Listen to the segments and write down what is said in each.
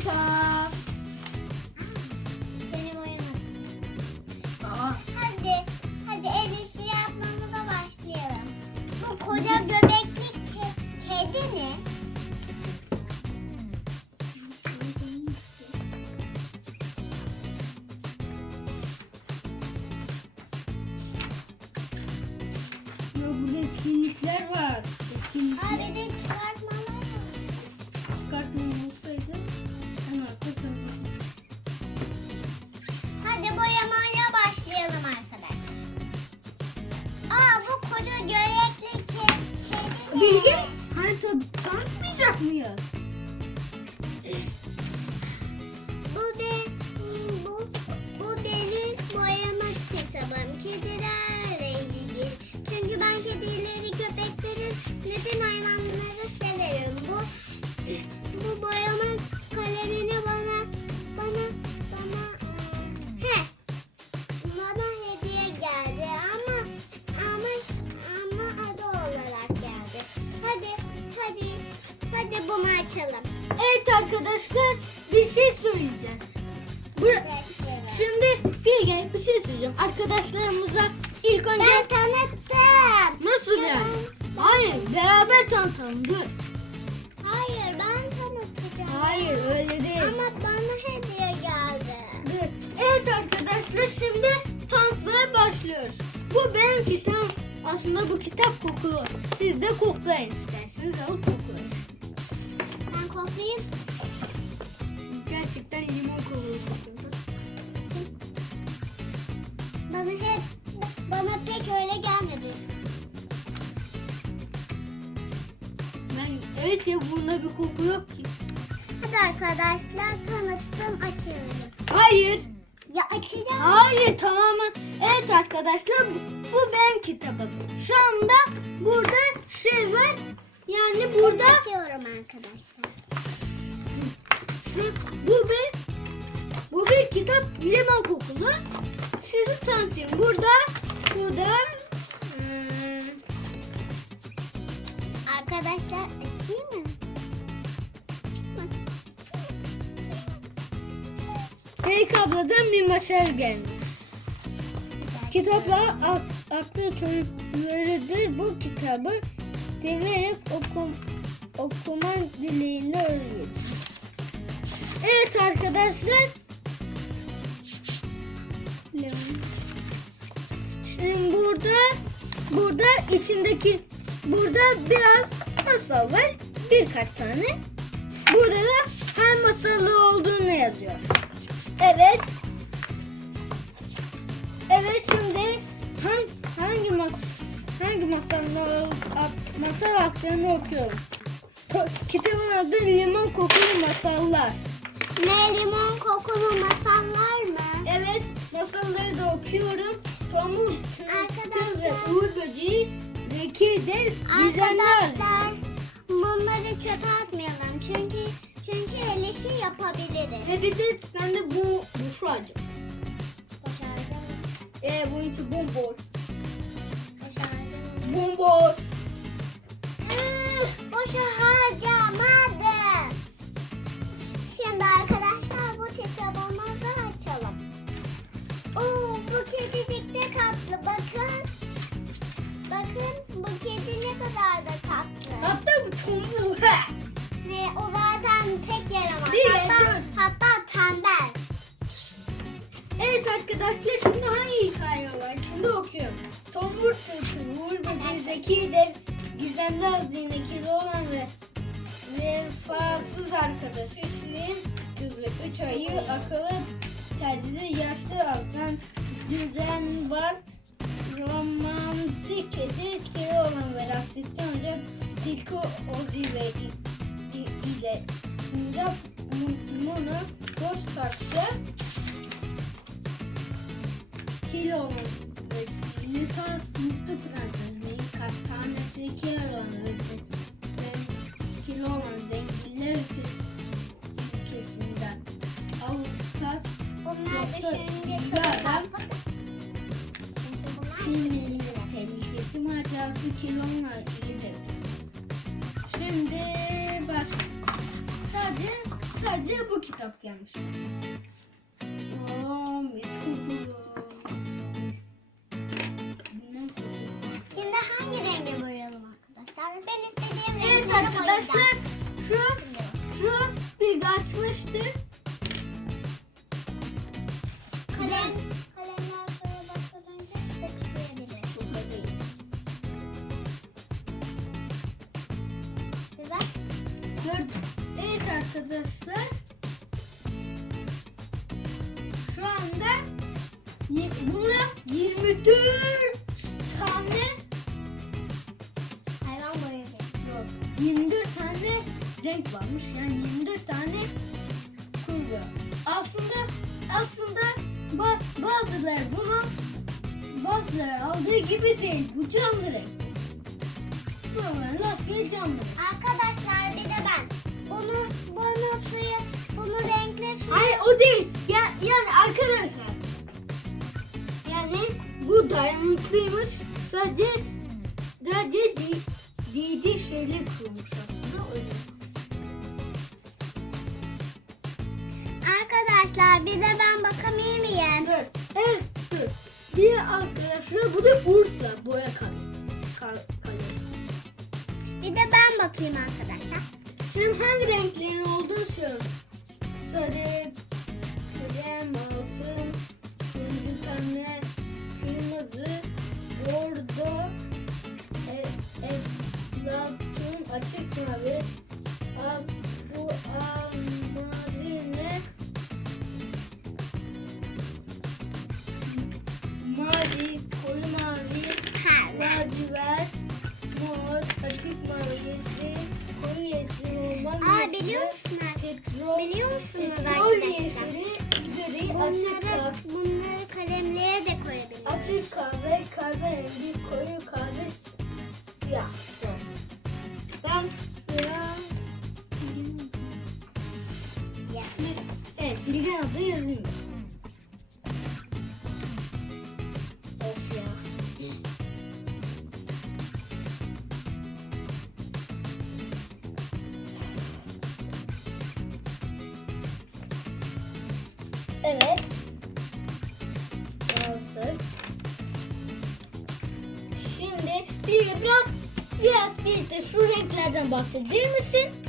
kitap. Benim oyunum. Aa, Hadi. Hadi el işi yapmamıza başlayalım. Bu koca göbekli ke- kedi ne? ya burada etkinlikler Bu benim kitap. Aslında bu kitap kokulu. Siz de koklayın isterseniz alıp koklayın. Ben koklayayım. Gerçekten limon kokulu kokuyor. Bana hep bana pek öyle gelmedi. Ben, evet ya bunda bir koku yok ki. Hadi arkadaşlar tanıttım açıyorum. Hayır. Ya açacağım. Hayır tamamen. Evet arkadaşlar bu, bu benim kitabım. Şu anda burada şey var. Yani burada Açıyorum arkadaşlar. şu, bu bir bu bir kitap limon kokulu. Sizi tanıtayım. Burada burada hmm, Arkadaşlar açayım mı? Feyk abladan bir mesaj gelmiş. Kitaplar ak- aklı çocuklarıdır. Bu kitabı severek okum, okuman dileğini öğrenir. Evet arkadaşlar. Şimdi burada burada içindeki burada biraz masal var. Birkaç tane. Burada da her masalı olduğunu yazıyor. Evet. Evet şimdi hangi hangi mas hangi masalını masal aktığını okuyorum. Kitabın adı Limon Kokulu Masallar. Ne limon kokulu masallar mı? Evet, masalları da okuyorum. Arkadaşlar. tır ve uğur böceği, zekidir, gizemli Arkadaşlar bunları çöpe atmayalım çünkü çünkü işi yapabiliriz. Ve bir de sen de bu, acı. Başardım. Ee, bunun içi bomboş. Başardım. Boşa harcamadım. Şimdi arkadaşlar bu kitabımızı açalım. Oo, bu kedicik de tatlı. Bakın. Bakın bu kedi ne kadar da tatlı. Hatta hikaye var. Şimdi okuyorum. Tombur Türk'ü Uğur Böceği Zeki de gizemli hazineki olan ve vefasız arkadaşı Şirin Gübrek üç ayı akıllı tercihi yaşlı azdan düzen var romantik kedi etkili olan ve rastlıktan önce Tilki Ozi ve ile Sincap Muna Dost Taksi Kilonun ve Lüta Mutlu Prenses'in kaç tanesi Kilonun ve ve Kilonun zenginler ülkesinden avukat düşününce bir adam- Filminin tehlikesi macerası kilonla ilgili. Şimdi baş sadece sadece bu kitap gelmiş. Arkadaşlar. Şu anda bunda 24 tane Hayvan boyayabilir. yok, 24 tane renk varmış. Yani 24 tane kurgu. Aslında aslında ba- bazıları bunu bazıları aldığı gibi değil. Bu canlı renk. Değil. Ya, yani arkadaşlar. Yani bu dayanıklıymış. Sadece sadece değdiği şeyle kurulmuş aslında öyle. Arkadaşlar bir de ben bakamayayım mıyım? Dur. Evet dur. Bir arkadaşlar bu da Bursa boya kalem. Kal, kalem. Bir de ben bakayım arkadaşlar. Şimdi hangi renklerin olduğunu söylüyorum. Sarı, krem, altın, turuncu pembe, bilgi adı yazayım. Of ya. Evet. Yazdık. Şimdi bir biraz biraz biz de şu renklerden bahsedir misin?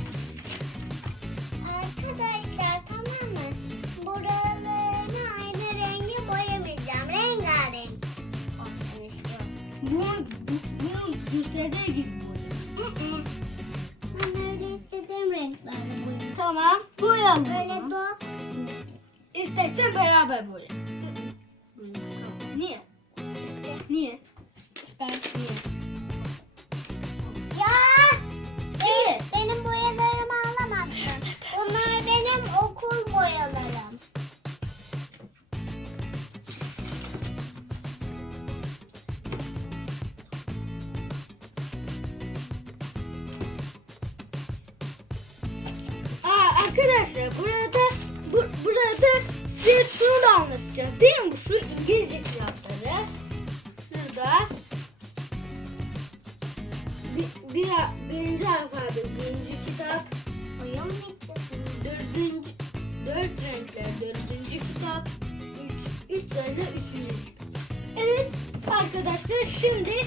Bunu, bu- bunu gösterdiği gibi boyayalım. Ben öyle istediğim renklerde boyayacağım. Tamam. Boyayalım. Öyle doğal. İstersen beraber boyayalım. Arkadaşlar burada bu, burada size şunu anlatacağız değil mi? Şu İngilizce kitapları. Şurada bir, bir, birinci alfabe, birinci kitap, dördüncü, dört renkler, dördüncü kitap, üç, üç tane üçüncü. Evet arkadaşlar şimdi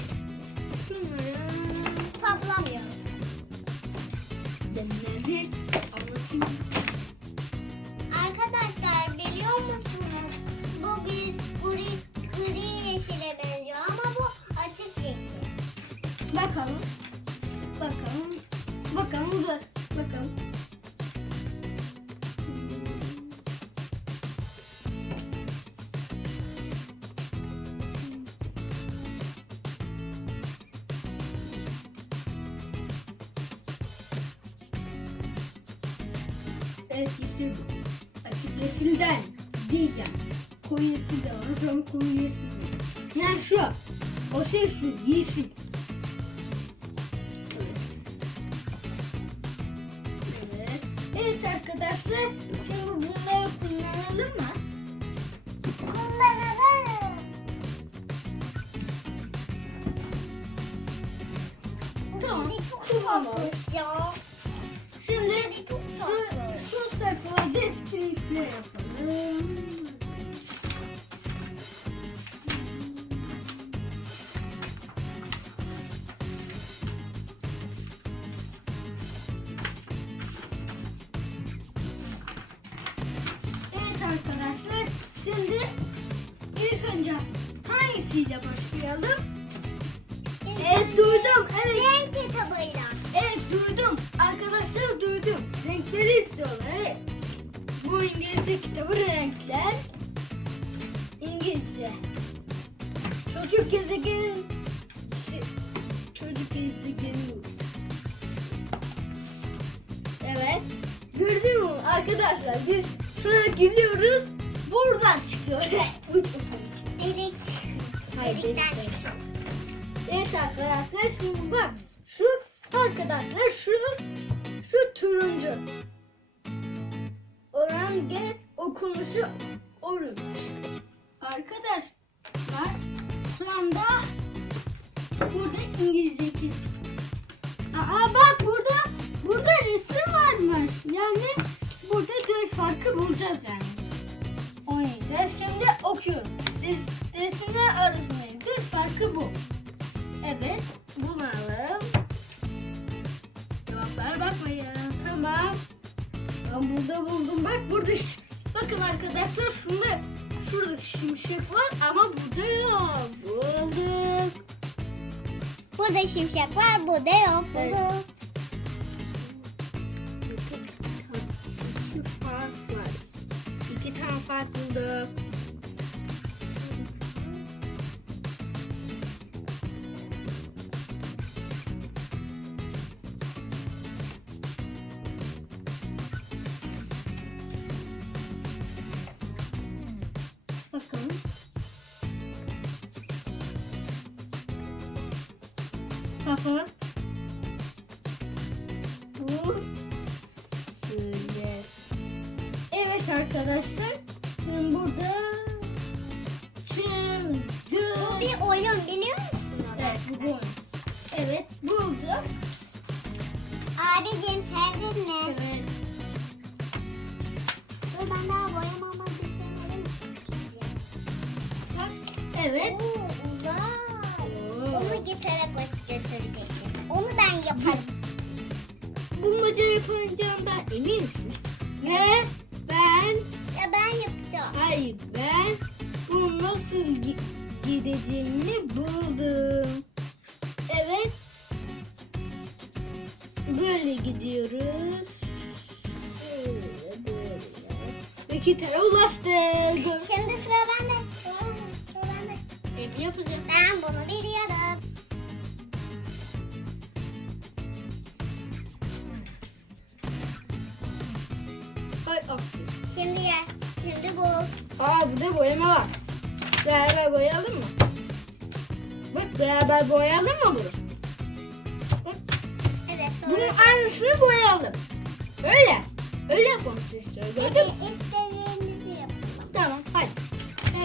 şunları Toplamıyorum. demleri. Arkadaşlar biliyor musunuz? Bu bir gri, yeşile benziyor ama bu açık. Bakalım. Bakalım. Bakalım dur. Bakalım. O şey şu yeşil. Evet. Evet. Arkadaşlar. Şimdi bunları kullanalım mı? Kullanalım. Tamam. Çok Kullanalım. tatlı ya. Şimdi çok şu tatlı. son sayfalarda etkinlikler yapalım. Hangisiyle başlayalım? Evet duydum. Evet. Renk kitabıyla. Evet duydum. Arkadaşlar duydum. Renkleri istiyorlar. Evet. Bu İngilizce kitabı renkler. İngilizce. Çocuk gezegen. Çocuk gezegeni. Evet. Gördün mü arkadaşlar biz şuna gidiyoruz. Buradan çıkıyor. Evet arkadaşlar şimdi bak şu arkadaşlar şu şu turuncu orange okunuşu orange arkadaşlar şu anda burada İngilizce Aa bak burada burada resim varmış. Yani burada dört farkı bulacağız yani. Oynayacağız. Şimdi okuyorum. Res, resimler arasındaki farkı bu Evet, bulalım. Cevaplara bakmayın. Tamam. Ben burada buldum. Bak burada. Bakın arkadaşlar şunda şurada şimşek var ama burada yok. Bulduk. Burada şimşek var, burada yok. Evet. Bulduk. İki fark var. İki tane fark bulduk. Evet arkadaşlar. Şimdi buldum. Evet. Böyle gidiyoruz. Böyle böyle. Ve kitara ulaştık. Öyle. Öyle yapmamızı istiyor. Gördün mü? istediğinizi yapalım. Tamam hadi.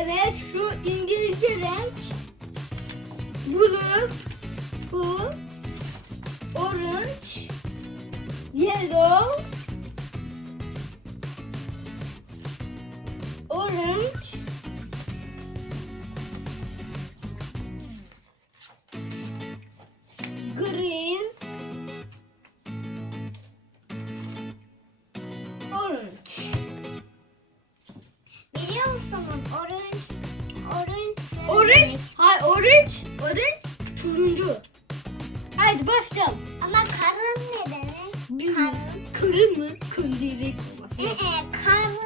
Evet şu İngilizce renk. Blue. Bu. Orange. Yellow. Orange. Orange. Hayır orange. Orange. Turuncu. Haydi başlayalım. Ama karın ne demek? Karın. Kırı mı? Kırı olması Ee, lazım. karın.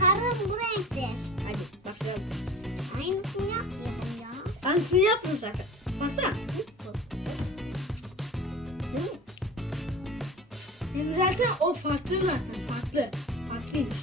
Karın bu renkte. Hadi başlayalım. Aynısını yapmayalım ya. Aynısını yapmıyorum zaten. Baksana. Zaten o farklı zaten. Farklı. Farklı. Farklıymış.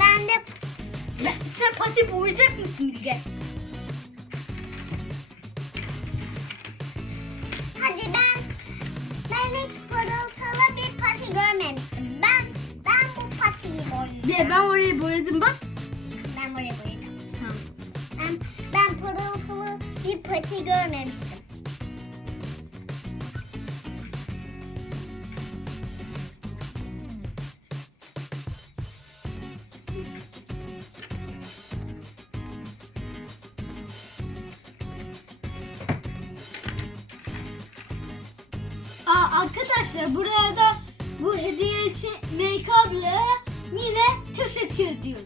Ben de Ben, sen Fatih boyayacak mısın Bilge? hadi ben ben hiç parıltılı bir pati görmemiştim. Ben ben bu patiyi boyayacağım. De ben orayı boyadım bak. Ben buraya boyayacağım. Tamam. Ben, ben parıltılı bir pati görmemiştim. Arkadaşlar buraya da bu hediye için Melike ablaya yine teşekkür ediyorum.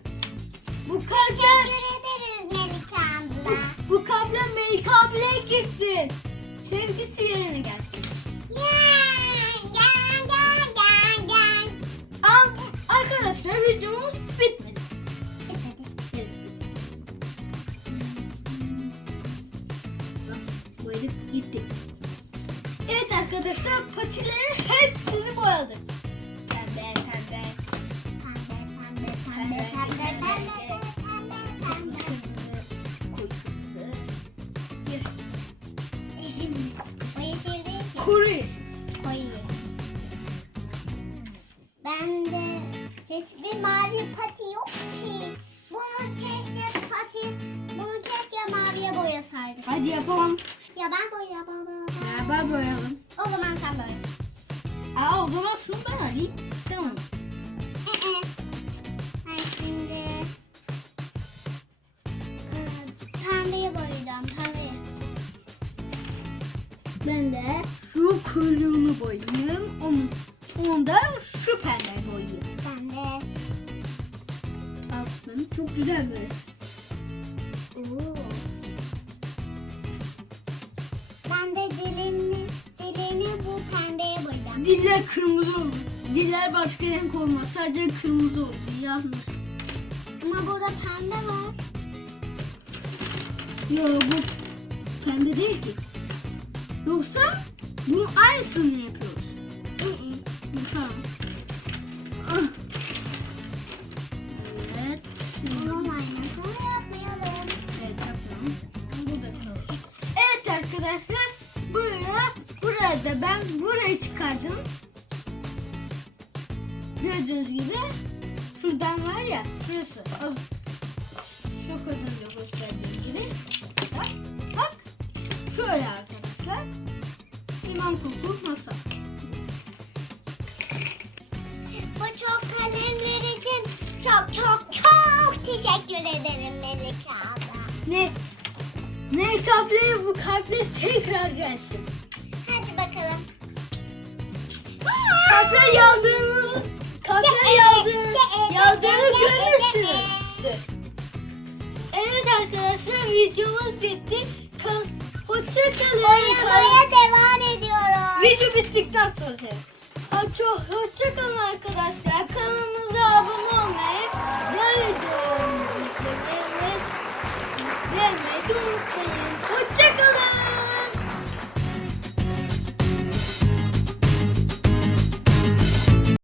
Bu kalpler, Teşekkür ederiz Melike abla. bu kalpler Melike ablaya gitsin. Sevgisi yerine gelsin. Gel gel gel gel gel. Bu- arkadaşlar videomuz hiçbir mavi pati yok ki. Bunu keşke pati, bunu keşke maviye boyasaydık. Hadi yapalım. Ya ben boyamadım. Beraber boyayalım. O zaman sen boya. Aa o zaman şunu ben alayım. Tamam. Ee, ben şimdi e, pembeye boyayacağım. Pembeye. Ben de şu kuyruğunu boyayayım. Onu, onu da şu pembe boyayayım. Ben Aslında çok güzel böyle. Oo. Ben de dilini, dilini bu pembeye boyayacağım. Diller kırmızı olur. Diller başka renk olmaz. Sadece kırmızı olur. Yanlış. Ama burada pembe var. Yo bu pembe değil ki. Yoksa bunun aynısını yapıyoruz. Hı hı. Tamam. Ah. Gördüğünüz gibi şuradan var ya şurası. Çok önce gösterdiğim gibi. Bak, bak. Şöyle arkadaşlar. İmam koku masa. Bu çok kalemler için çok çok çok teşekkür ederim Melike abla. Ne? Ne kalpleri bu kalpleri tekrar gelsin. Hadi bakalım. Kalpler yaldığını Kalkları yaldığını, yaldığını görürsünüz. Evet arkadaşlar videomuz bitti. Kal Hoşçakalın. Oynamaya devam ediyoruz. Video bittikten sonra. Çok hoşçakalın arkadaşlar. Kanalımıza abone olmayı, beğenmeyi unutmayın.